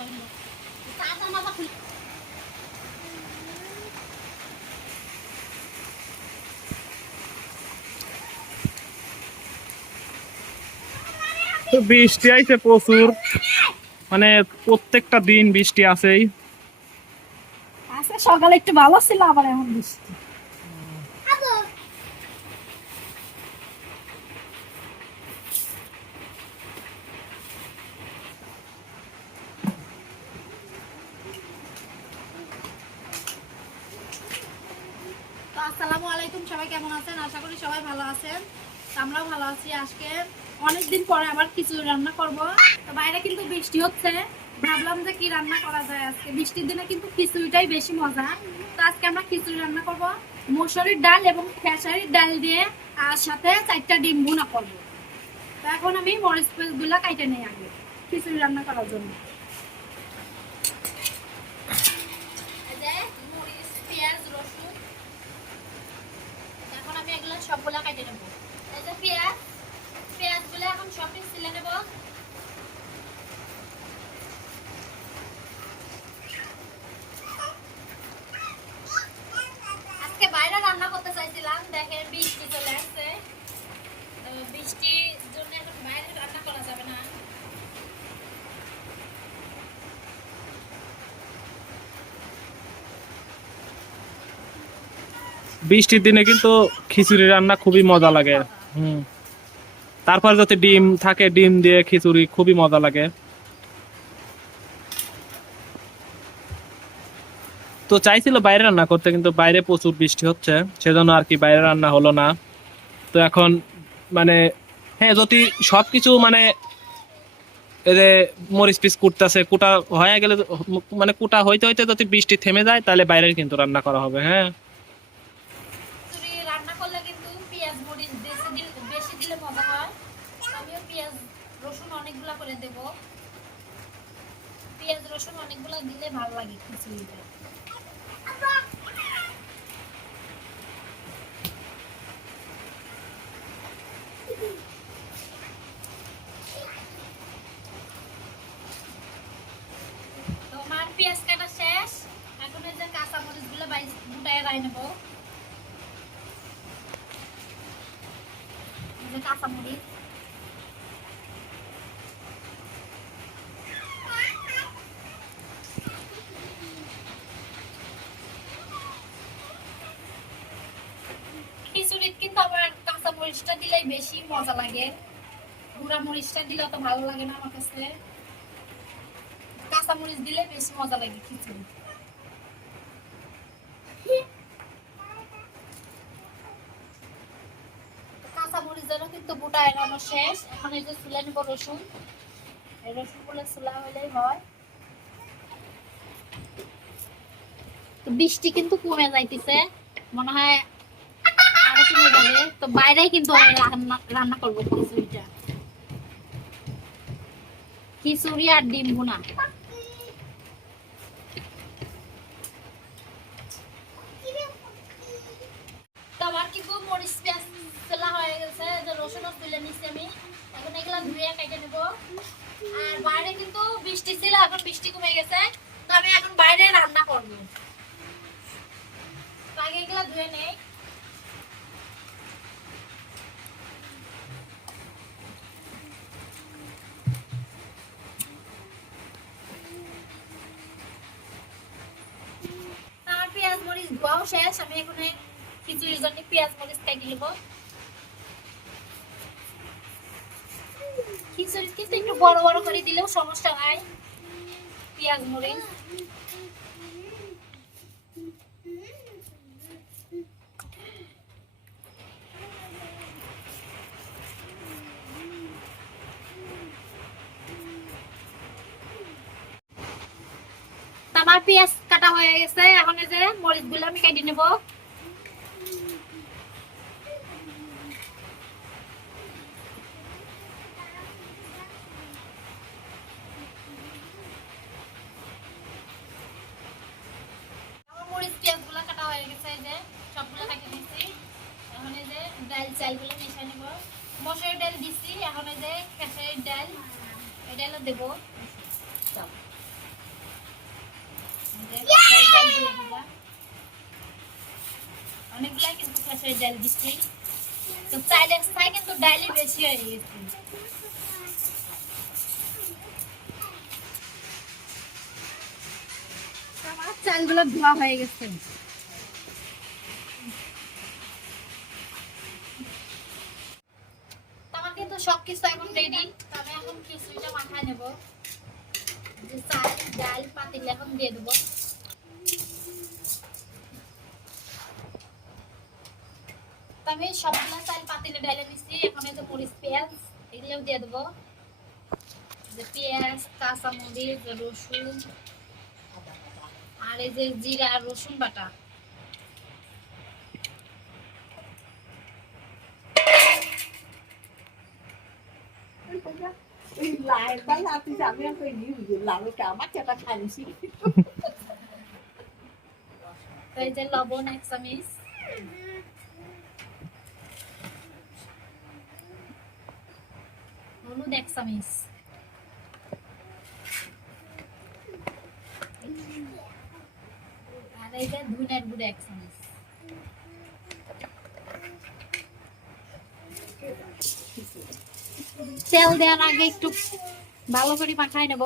তো বৃষ্টি আইছে প্রচুর, মানে প্রত্যেকটা দিন বৃষ্টি আছেই। আজকে সকালে একটু ভালো ছিল, আবার এখন বৃষ্টি। আসসালামু আলাইকুম, সবাই কেমন আছেন? আশা করি সবাই ভালো আছেন। আমরাও ভালো আছি। আজকে অনেকদিন পরে আবার খিচুড়ি রান্না করব। তো বাইরে কিন্তু বৃষ্টি হচ্ছে, ভাবলাম যে কি রান্না করা যায় আজকে। বৃষ্টির দিনে কিন্তু খিচুড়িটাই বেশি মজা। তো আজকে আমরা খিচুড়ি রান্না করব মসুরির ডাল এবং খেসারির ডাল দিয়ে, আর সাথে 4টা ডিম ভুনা করব। তো এখন আমি মরিচ পেস্টগুলো কাটে নেই আগে খিচুড়ি রান্না করার জন্য। মরিচ, পেঁয়াজ, রসুন, এখন আমি এগুলো সবগুলো কেটে নেব। এই যে পেঁয়াজগুলো এখন সব ছিলে নেব। আজকে বাইরে রান্না করতে চাইছিলাম, দেখেন বৃষ্টি চলে আসছে। বৃষ্টির জন্য এখন বাইরে রান্না করা যাবে না। বৃষ্টির দিনে কিন্তু খিচুড়ি রান্না খুবই মজা লাগে। তারপর যদি ডিম থাকে, ডিম দিয়ে খিচুড়ি খুবই মজা লাগে। তো চাইছিল বাইরে রান্না করতে, কিন্তু বাইরে প্রচুর বৃষ্টি হচ্ছে, সেজন্য আর কি বাইরে রান্না হলো না। তো এখন মানে হ্যাঁ, যদি সবকিছু মানে এই যে মরিচ পিস কুটতেছে, কুটা হয়ে গেলে, মানে কুটা হইতে হইতে যদি বৃষ্টি থেমে যায়, তাহলে বাইরে কিন্তু রান্না করা হবে। হ্যাঁ, রান্না করলে কিন্তু পেঁয়াজ মরিচ বেশি দিলে মজা হয়। আমিও পেঁয়াজ রসুন অনেকগুলা করে দেব। পেঁয়াজ রসুন অনেকগুলা দিলে ভালো লাগে খিচুড়িটা। তোমার পেঁয়াজ কাটা শেষ, এখন এই যে কাঁচা মরিচ গুলো গুটায় রাই নেব। এই যে কাঁচা মরিচ, খিচুড়িতে কিন্তু আবার কাঁচা মরিচটা দিলেই বেশি মজা লাগে, গুঁড়া মরিচটা দিলে তো ভালো লাগে না আমার কাছে। কাঁচা মরিচ দিলে বেশি মজা লাগে খিচুড়ি। কাঁচা মরিচ যেন কিন্তু গোটা এড়ানো শেষ। এখন এই যে চুলা নিব রসুন, এই রসুন গুলো চুলা হলেই হয়। তো বৃষ্টি কিন্তু কমে যাইতেছে, মনে হয় আরো কমে যাবে। তো বাইরেই কিন্তু রান্না করবো খিচুড়িটা, খিচুড়ি আর ডিম ভুনা। তো আমার কিন্তু মরিচ পেঁয়াজ চলা হয়ে গেছে, যে রসুনও তুলে নিচ্ছি আমি। এখন এগুলা ধুয়ে কেটে নেব। আর বাইরে কিন্তু বৃষ্টি ছিল, এখন বৃষ্টি কমে গেছে। তো আমি এখন বাইরে রান্না করবো। আগে এগুলা ধুয়ে নেই। আমার পেঁয়াজ মরিচ ধোয়াও শেষ, আমি এখানে খিচুড়ির জন্য পেঁয়াজ মরিচ কেটে নেব। খিচুড়ি কিন্তু একটু বড় বড় করে দিলেও সমস্যা নাই, পেঁয়াজ মরিচ। আমার পেঁয়াজ কাটা হয়ে গেছে, এখন এই যে মরিচ গুলো আমি কেটে নেব। মরিচ পেঁয়াজ গুলো কাটা হয়ে গেছে, এই যে সবগুলো কেটে নিচ্ছি। এখন এই যে ডাল চালগুলো মিশিয়ে নেব। মসুরের ডাল দিচ্ছি, এখন এই যে খেসারির ডাল, এই ডালও দেবো। ডাল দিচ্ছি। তো চাইলে চাই কিন্তু ডাইলি বেশি হয়ে গেছে। আমার চালগুলো ধোয়া হয়ে গেছে। আমার কিন্তু সবকিছু এখন রেডি। তবে এখন খিচুড়িটা মাখায় নেব। যে চাল ডাল পাতিল এখন দিয়ে দেবো। আমি সবগুলো চাল পাতিলে ডালে দিচ্ছি। এখন এই যে মরিচ পেঁয়াজ এগুলোও দিয়ে দেবো। যে পেঁয়াজ কাঁচামরিচ রসুন আর এই যে জিরা আর রসুন বাটা। এই যে লবণ 1 চামচ, হলুদ 1 চামচ, আর এই যে ধনিয়ার গুঁড়ো 1 চামচ। তেল দেওয়ার আগে একটু ভালো করে মাখাই নেব।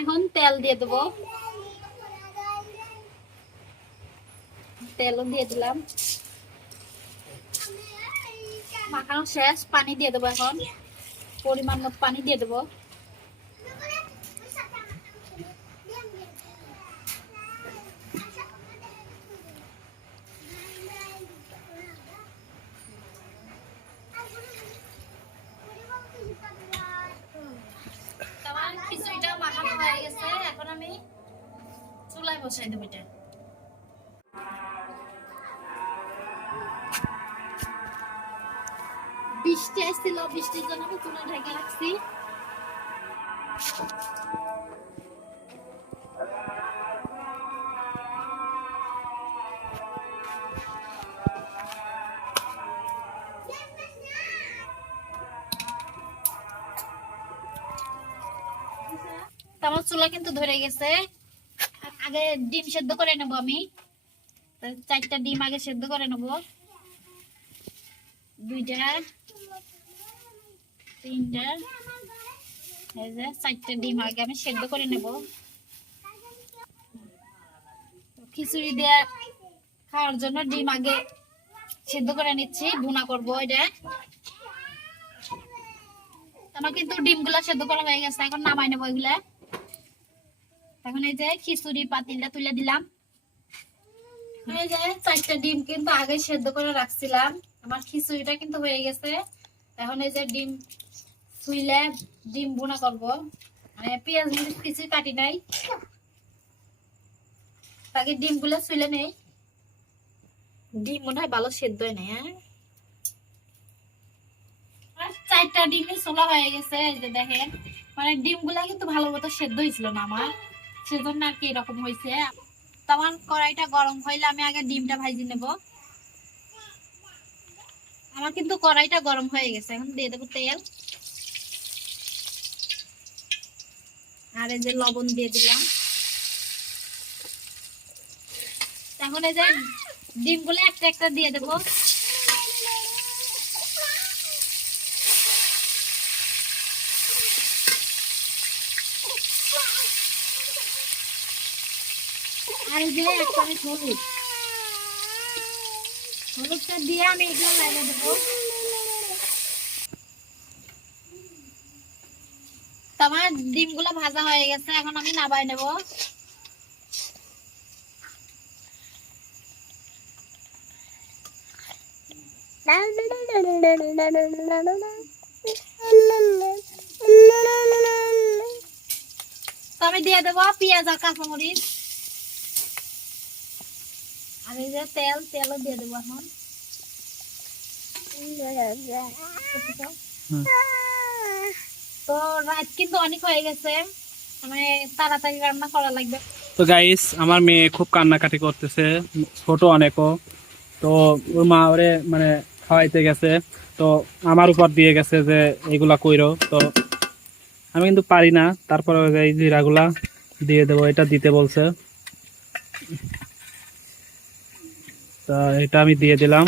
এখন তেল দিয়ে দেবো। তেলও দিয়ে দিলাম। মাখানো শেষ, পানি দিয়ে দেবো। এখন পরিমাণ মতো পানি দিয়ে দেবো। আমার খিচুড়িটা মাখানো হয়ে গেছে। এখন আমি চুলায় বসাই দেবো এটা। বৃষ্টি আসছিল, বৃষ্টির জন্য আমি চুলা ঢেকে রাখছি। আমার চুলা কিন্তু ধরে গেছে। আগে ডিম সেদ্ধ করে নেবো আমি। 4টা ডিম আগে সেদ্ধ করে নেবো। 2টা 3টা এই যে 4টা ডিম আগে আমি সেদ্ধ করে নেব। খিচুড়ি দিয়ে খাওয়ার জন্য ডিম আগে সেদ্ধ করে নিচ্ছি, ভুনা করবো এটা। আমার কিন্তু ডিমগুলা সেদ্ধ করা হয়ে গেছে। এখন নামাই নেবো এগুলা। এখন এই যে খিচুড়ি পাতিলটা তুলে দিলাম। এই যে 4টা ডিম কিন্তু আগে সেদ্ধ করে রাখছিলাম। আমার খিচুড়িটা কিন্তু হয়ে গেছে। এখন এই যে ডিম ছুইলে ডিম ভুনা করবো। মানে পেঁয়াজ মরিচ কিছুই কাটি নাই, তাকে ডিম গুলো ছুইলে নেই। ডিম মনে হয় ভালো সেদ্ধ হয় নাই। হ্যাঁ, 4টা ডিমই ছোলা হয়ে গেছে। এই যে দেখেন, মানে ডিম গুলা কিন্তু ভালো মতো সেদ্ধ হয়েছিল না আমার, সেজন্য আর কি এরকম হয়েছে। তখন কড়াইটা গরম হইলে আমি আগে ডিমটা ভাজি নেব। আমার কিন্তু কড়াইটা গরম হয়ে গেছে। এখন দিয়ে দেবো তেল, আর এই যে লবণ দিয়ে দিলাম। এখন এই যে ডিমগুলো একটা একটা দিয়ে দেবো। আর এই যে 1 চামচ হলুদ, হলুদটা দিয়ে আমি এগুলো লাগিয়ে দেবো। আমার ডিমগুলো ভাজা হয়ে গেছে। এখন আমি নামাই নেব। আমি দিয়ে দেবো পেঁয়াজ আর কাঁচামরিচ, আর এই যে তেলও দিয়ে দেবো। এখন তো রাত কিন্তু অনেক হয়ে গেছে, মানে তাড়াতাড়ি রান্না করা লাগবে। তো গাইস, আমার মেয়ে খুব কান্নাকাটি করতেছে, ছোট অনেকও। তো ওর মা ওরে মানে খাওয়াইতে গেছে, তো আমার উপর দিয়ে গেছে যে এগুলা কইরো। তো আমি কিন্তু পারি না, তারপরে এই জিরাগুলা দিয়ে দেবো, এটা দিতে বলছে, তা এটা আমি দিয়ে দিলাম।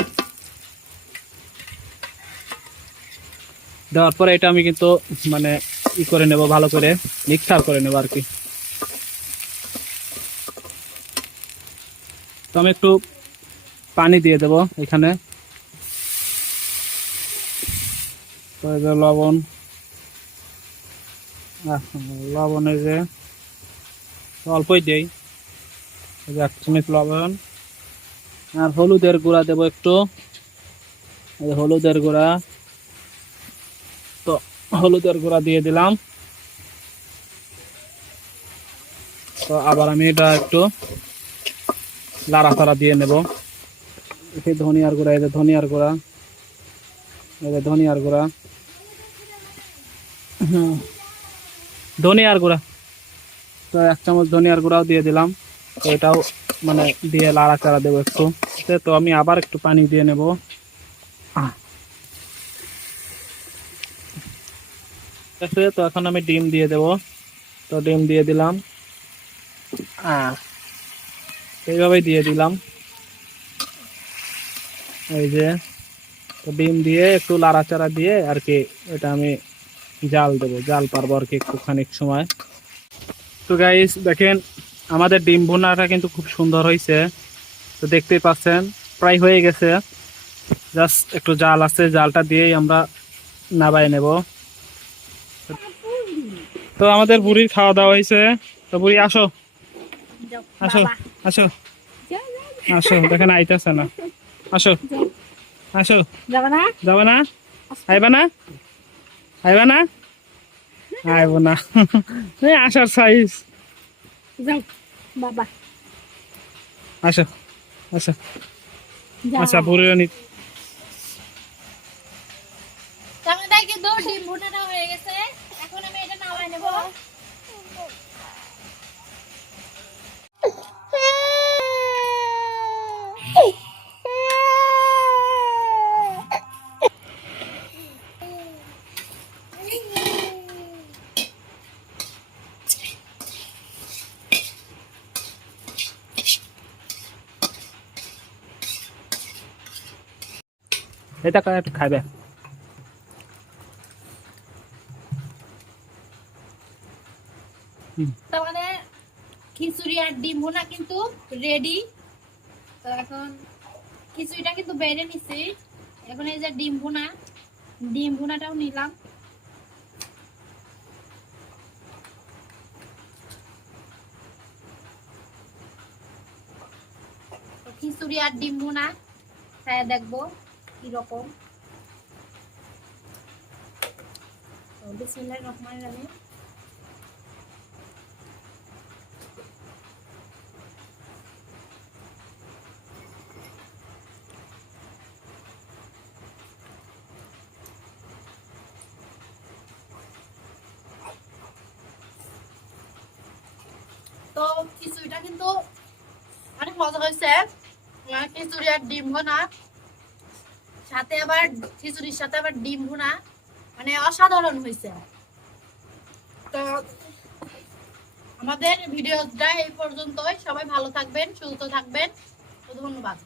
দেওয়ার পরে এটা আমি কিন্তু মানে ই করে নেব, ভালো করে মিক্সার করে নেব আর কি। তো আমি একটু পানি দিয়ে দেব এখানে, তো এই যে লবণ, লবণের যে অল্পই দেই, এই যে 1 চামচ লবণ। আর হলুদের গুঁড়া দেব একটু, এই যে হলুদের গুঁড়া, তো হলুদের গুঁড়া দিয়ে দিলাম। তো আবার আমি এটা একটু লাড়াচাড়া দিয়ে নেব। এই ধনিয়ার গুঁড়া, এই যে ধনিয়ার গুঁড়া, এই যে ধনিয়ার গুঁড়া, ধনিয়ার গুঁড়া, তো 1 চামচ ধনিয়ার গুঁড়াও দিয়ে দিলাম। তো এটাও মানে দিয়ে লাড়াচাড়া দেবো একটু। তো আমি আবার একটু পানি দিয়ে নেব। ঠিক আছে, তো এখন আমি ডিম দিয়ে দেব। তো ডিম দিয়ে দিলাম, এইভাবেই দিয়ে দিলাম। এই যে, তো ডিম দিয়ে একটু লাড়াচাড়া দিয়ে আর কি এটা আমি জাল দেবো, জাল পারবো আর কি একটু খানিক সময়। তো গাইস দেখেন, আমাদের ডিম ভুনাটা কিন্তু খুব সুন্দর হয়েছে। তো দেখতেই পাচ্ছেন প্রায় হয়ে গেছে, জাস্ট একটু জাল আছে, জালটা দিয়েই আমরা নাবাই নেব। তো আমাদের বুড়ির খাওয়া দাওয়া হয়েছে। তো বুড়ি আসো, যাও, আসো, বাবা। আসো, যাও, আসো, দেখেন আইতেছে না, আসো, যাও। আসো, যাবে না? যাবে না, আইবা না, আইবা না, আইব না, এই আসার সাইজ, যাও, বাবা। আসো, আসো, যাও। আচ্ছা বুড়িও নি। আমাদের কিন্তু ডিম ভুনাটা হয়ে গেছে। এখন আমি এটা নামাই নেব। এটা একটু খাবে। তার মানে খিচুড়ি আর ডিম ভুনা কিন্তু রেডি। তো এখন খিচুড়িটা কিন্তু বেড়ে নিছি। এখন এই যে ডিম ভুনা, ডিম ভুনাটাও নিলাম। তো খিচুড়ি আর ডিম ভুনা খাইয়া দেখবো কিরকম। তো বিসমিল্লাহির রহমানির রহিম। তো খিচুড়িটা কিন্তু অনেক মজা হয়েছে। খিচুড়ি আর ডিম ভুনা সাথে আবার খিচুড়ির সাথে আবার ডিম ভুনা, মানে অসাধারণ হয়েছে। তো আমাদের ভিডিওটা এই পর্যন্তই। সবাই ভালো থাকবেন, সুস্থ থাকবেন। তো ধন্যবাদ।